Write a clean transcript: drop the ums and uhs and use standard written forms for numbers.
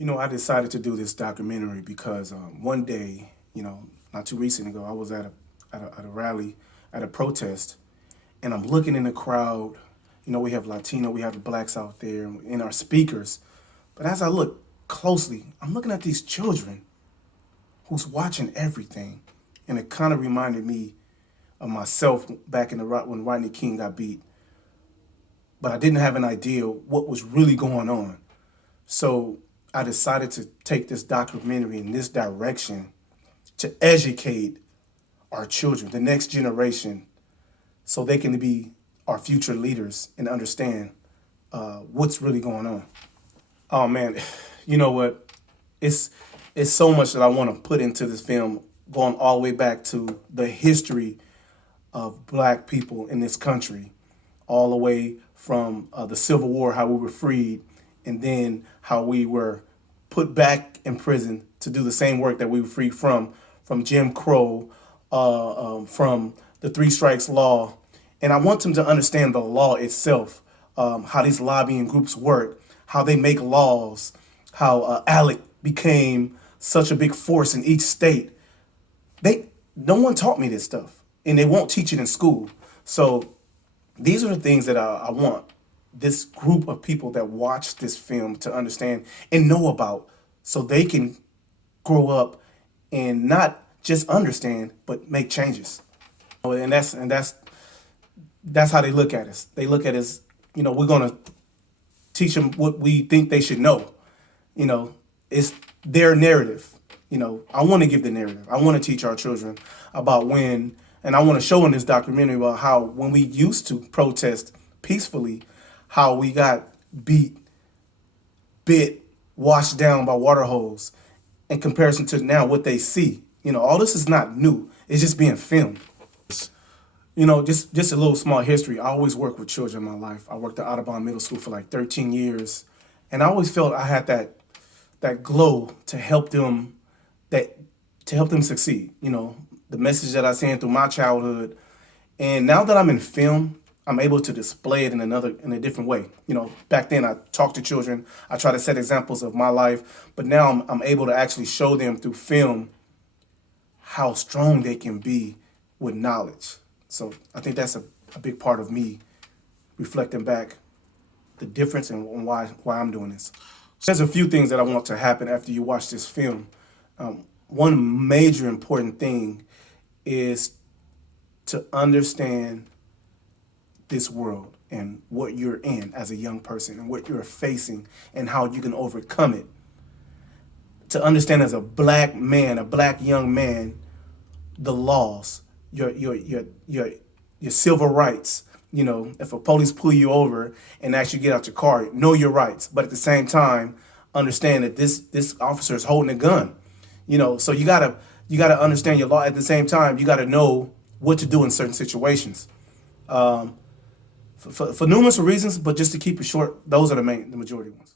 I decided to do this documentary because one day, not too recent ago, I was at a rally, at a protest, and I'm looking in the crowd. We have Latino, we have the blacks out there, and our speakers. But as I look closely, I'm looking at these children who's watching everything, and it kind of reminded me of myself back in when Rodney King got beat. But I didn't have an idea what was really going on. So I decided to take this documentary in this direction to educate our children, the next generation, so they can be our future leaders and understand what's really going on. Oh man, you know what? It's it's so much that I want to put into this film, going all the way back to the history of black people in this country, all the way from the Civil War, how we were freed, and then how we were put back in prison to do the same work that we were freed from Jim Crow, from the Three Strikes Law. And I want them to understand the law itself, how these lobbying groups work, how they make laws, how ALEC became such a big force in each state. No one taught me this stuff, and they won't teach it in school. So these are the things that I want this group of people that watch this film to understand and know about, so they can grow up and not just understand but make changes. And that's how they look at us. They look at us, we're gonna teach them what we think they should know. It's their narrative. I want to give the narrative. I want to teach our children about and I want to show in this documentary about how when we used to protest peacefully, how we got beat, bit, washed down by water hose in comparison to now what they see. All this is not new. It's just being filmed. Just a little small history. I always worked with children in my life. I worked at Audubon Middle School for like 13 years. And I always felt I had that glow to help them succeed. The message that I sent through my childhood. And now that I'm in film, I'm able to display it in a different way. Back then I talked to children, I try to set examples of my life, but now I'm able to actually show them through film how strong they can be with knowledge. So I think that's a big part of me reflecting back the difference and why I'm doing this. There's a few things that I want to happen after you watch this film. One major important thing is to understand this world and what you're in as a young person and what you're facing and how you can overcome it. To understand as a black man, a black young man, the laws, your civil rights. If a police pull you over and ask you to get out your car, know your rights, but at the same time, understand that this officer is holding a gun. So you gotta understand your law. At the same time, you gotta know what to do in certain situations. For numerous reasons, but just to keep it short, those are the majority ones.